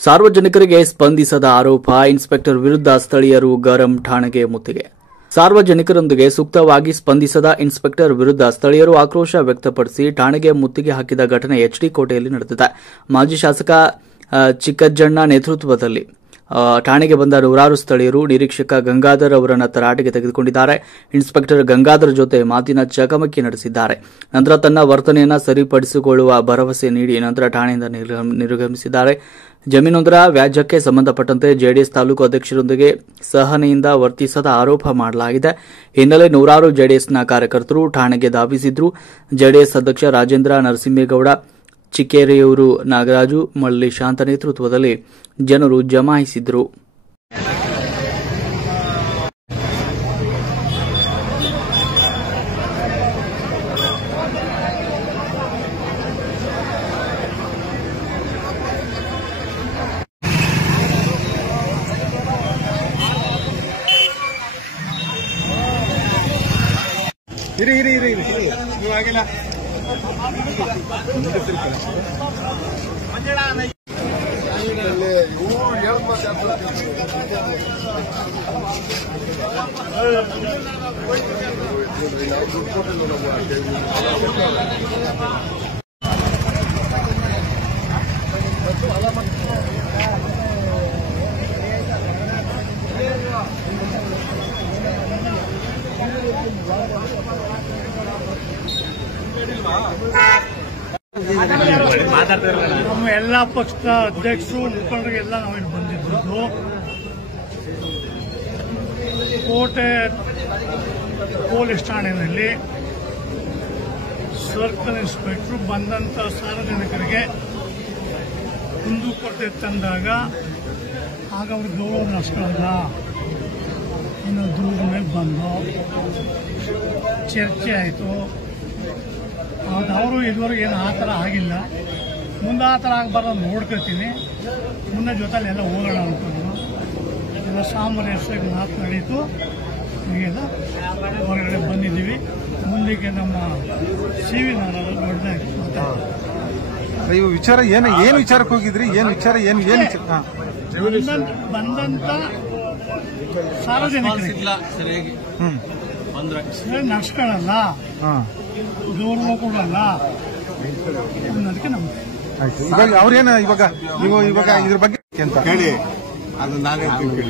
ಸಾರ್ವಜನಿಕರಿಗೆ ಸ್ಪಂದಿಸದ ಆರೋಪ, ಇನ್ಸ್ಪೆಕ್ಟರ್ ವಿರುದ್ಧ ಸ್ಥಳೀಯರು ಗರಂ, ಠಾಣೆಗೆ ಮುತ್ತಿಗೆ. ಸಾರ್ವಜನಿಕರೊಂದಿಗೆ ಸೂಕ್ತವಾಗಿ ಸ್ಪಂದಿಸದ ಇನ್ಸ್ಪೆಕ್ಟರ್ ವಿರುದ್ಧ ಸ್ಥಳೀಯರು ಆಕ್ರೋಶ ವ್ಯಕ್ತಪಡಿಸಿ ಠಾಣೆಗೆ ಮುತ್ತಿಗೆ ಹಾಕಿದ ಘಟನೆ ಎಚ್ಡಿ ಕೋಟೆಯಲ್ಲಿ ನಡೆದಿದೆ. ಮಾಜಿ ಶಾಸಕ ಚಿಕ್ಕಜ್ಜಣ್ಣ ನೇತೃತ್ವದಲ್ಲಿ ಠಾಣೆಗೆ ಬಂದ ನೂರಾರು ಸ್ಥಳೀಯರು ನಿರೀಕ್ಷಕ ಗಂಗಾಧರ್ ಅವರನ್ನು ತರಾಟೆಗೆ ತೆಗೆದುಕೊಂಡಿದ್ದಾರೆ. ಇನ್ಸ್ಪೆಕ್ಟರ್ ಗಂಗಾಧರ್ ಜೊತೆ ಮಾತಿನ ಚಕಮಕಿ ನಡೆಸಿದ್ದಾರೆ. ನಂತರ ತನ್ನ ವರ್ತನೆಯನ್ನು ಸರಿಪಡಿಸಿಕೊಳ್ಳುವ ಭರವಸೆ ನೀಡಿ ನಂತರ ಠಾಣೆಯಿಂದ ನಿರ್ಗಮಿಸಿದ್ದಾರೆ. ಜಮೀನೊಂದರ ವ್ಯಾಜ್ಯಕ್ಕೆ ಸಂಬಂಧಪಟ್ಟಂತೆ ಜೆಡಿಎಸ್ ತಾಲೂಕು ಅಧ್ಯಕ್ಷರೊಂದಿಗೆ ಸಹನೆಯಿಂದ ವರ್ತಿಸದ ಆರೋಪ ಮಾಡಲಾಗಿದೆ. ಹಿನ್ನೆಲೆ ನೂರಾರು ಜೆಡಿಎಸ್ನ ಕಾರ್ಯಕರ್ತರು ಠಾಣೆಗೆ ಧಾವಿಸಿದ್ರು. ಜೆಡಿಎಸ್ ಅಧ್ಯಕ್ಷ ರಾಜೇಂದ್ರ ನರಸಿಂಹೇಗೌಡ, ಚಿಕ್ಕೇರಿಯೂರು ನಾಗರಾಜು, ಮಳ್ಳಿ ಶಾಂತ ನೇತೃತ್ವದಲ್ಲಿ ಜನರು ಜಮಾಯಿಸಿದ್ರು. ನಮ್ಮ ಎಲ್ಲಾ ಪಕ್ಷದ ಅಧ್ಯಕ್ಷರು ಮುಖಂಡರಿಗೆಲ್ಲ ನಾವೇನು ಬಂದಿದ್ದು ಕೋಟೆ ಪೊಲೀಸ್ ಠಾಣೆಯಲ್ಲಿ ಸರ್ಕಲ್ ಇನ್ಸ್ಪೆಕ್ಟರ್ ಬಂದಂತ ಸಾರ್ವಜನಿಕರಿಗೆ ಕುಂದುಕೊರತೆ ತಂದಾಗ ಆಗ ಅವ್ರ ಗೌರವ ನಡ್ಸ್ಕೊಳ್ಳಲ್ಲ ಇನ್ನು ದೂರ ಮೇಲೆ ಬಂದು ಚರ್ಚೆ ಆಯಿತು. ಅವರು ಇದುವರೆಗೆ ಏನು ಆ ಥರ ಆಗಿಲ್ಲ. ಮುಂದೆ ಆ ಥರ ಆಗಬಾರ್ದು ನೋಡ್ಕೊತೀನಿ. ಮುಂದೆ ಜೊತೆಲಿ ಎಲ್ಲ ಹೋಗೋಣ ಅನ್ಕೊಂಡು ಎಲ್ಲ ಸಾಮರಸ್ಯವಾಗಿ ಮಾತನಾಡಿತು. ಈಗೆಲ್ಲ ಹೊರಗಡೆ ಬಂದಿದ್ದೀವಿ. ಮುಂದಕ್ಕೆ ನಮ್ಮ CV ನಾರಾಯಣ ದೊಡ್ಡದಾಗಿ ವಿಚಾರ ಏನು ವಿಚಾರಕ್ಕೆ ಹೋಗಿದ್ರಿ? ಏನು ವಿಚಾರ ಬಂದಂತ ಸಾರ್ವಜನಿಕರಿಗೆ ನಡ್ಸ್ಕೊಳ್ಳಲ್ಲ, ಗೌರವ ಕೊಡಲ್ಲ ಅನ್ನೋದಕ್ಕೆ ನಮ್ಗೆ ಇವಾಗ ಅವ್ರೇನ ಇವಾಗ ಇದ್ರ ಬಗ್ಗೆ ಅಂತ ಹೇಳಿ. ಅದು ನಾನೇ ಕೇಳಿ.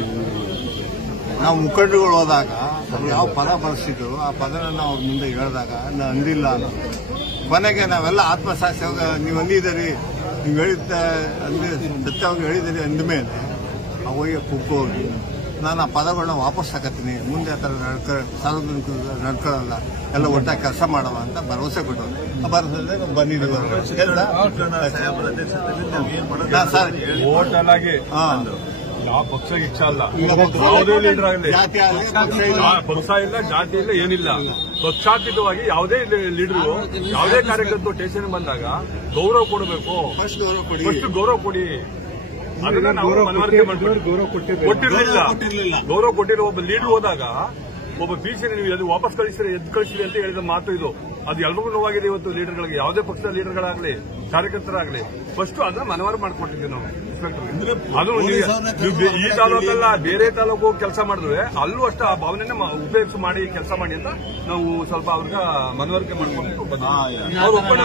ನಾವು ಮುಖಂಡರುಗಳು ಹೋದಾಗ ಅವ್ರು ಯಾವ ಪದ ಬಳಸಿದ್ರು ಆ ಪದನ ನಾವು ಅವ್ರ ಮುಂದೆ ಹೇಳಿದಾಗ ಅಂದಿಲ್ಲ ಅನ್ನೋದು. ಕೊನೆಗೆ ನಾವೆಲ್ಲ ಆತ್ಮಸಾಕ್ಷಿಯಾಗ ನೀವು ಅಂದಿದ್ದೀರಿ, ನೀವು ಹೇಳಿದ್ದ ಅಂದ್ರೆ ಸತ್ಯವಾಗಿ ಹೇಳಿದಿರಿ ಅಂದಮೇಲೆ ಅವಾಗ ಕುಕ್ಕೋಗಿ ನಾನು ಆ ಪದಗಳನ್ನ ವಾಪಸ್ ತಗೋತೀನಿ. ಮುಂದೆ ಆ ಥರ ಸಾರ್ವಜನಿಕರು ನಡ್ಕೊಳ್ಳಲ್ಲ, ಎಲ್ಲ ಒಟ್ಟಾಗಿ ಕೆಲಸ ಮಾಡವ ಅಂತ ಭರವಸೆ ಕೊಟ್ಟು ಆ ಭರವಸೆ ಬಂದಿದ್ದೀವಿ. ಯಾವ ಪಕ್ಷ ಇಚ್ಛ ಅಲ್ಲ, ಯಾವುದೇ ಲೀಡರ್ ಆಗಲಿ, ಪಕ್ಷ ಇಲ್ಲ, ಜಾತಿ ಇಲ್ಲ, ಏನಿಲ್ಲ. ಪಕ್ಷಾತೀತವಾಗಿ ಯಾವುದೇ ಲೀಡರ್, ಯಾವುದೇ ಕಾರ್ಯಕರ್ತರು ಸ್ಟೇಷನ್ ಬಂದಾಗ ಗೌರವ ಕೊಡಬೇಕು. ಫಸ್ಟ್ ಗೌರವ ಕೊಡಿ. ಅದನ್ನ ನಾವು ಮನವರಿಕೆ ಮಾಡ್ತೀವಿ. ಕೊಟ್ಟಿರಲಿಲ್ಲ, ಗೌರವ ಕೊಟ್ಟಿರೋ ಒಬ್ಬ ಲೀಡರ್ ಹೋದಾಗ ಒಬ್ಬ ಪೀಸಿನ ನೀವು ಎದ್ದು ವಾಪಸ್ ಕಳಿಸಿರಿ, ಎದ್ದು ಕಳಿಸಿರಿ ಅಂತ ಹೇಳಿದ ಮಾತು ಇದು. ಅದು ಎಲ್ರಿಗೂ ನೋವಾಗಿದೆ ಇವತ್ತು ಲೀಡರ್ಗಳಿಗೆ, ಯಾವುದೇ ಪಕ್ಷದ ಲೀಡರ್ಗಳಾಗಲಿ ಕಾರ್ಯಕರ್ತರಾಗಲಿ. ಫಸ್ಟ್ ಅದನ್ನ ಮನವರಿಕೆ ಮಾಡ್ಕೊಟ್ಟಿದ್ದೀವಿ ನಾವು ಇನ್ಸ್ಪೆಕ್ಟರ್. ಅದು ಈ ತಾಲೂಕಲ್ಲ, ಬೇರೆ ತಾಲೂಕು ಕೆಲಸ ಮಾಡಿದ್ರೆ ಅಲ್ಲೂ ಅಷ್ಟು ಆ ಭಾವನೆನ ಉಪಯೋಗಿಸಿ ಮಾಡಿ ಕೆಲಸ ಮಾಡಿ ಅಂತ ನಾವು ಸ್ವಲ್ಪ ಅವ್ರಿಗೆ ಮನವರಿಕೆ ಮಾಡ್ಕೊಂಡು ಬಂದ್ವಿ. ಅವ್ರು ಒಪ್ಪಂದ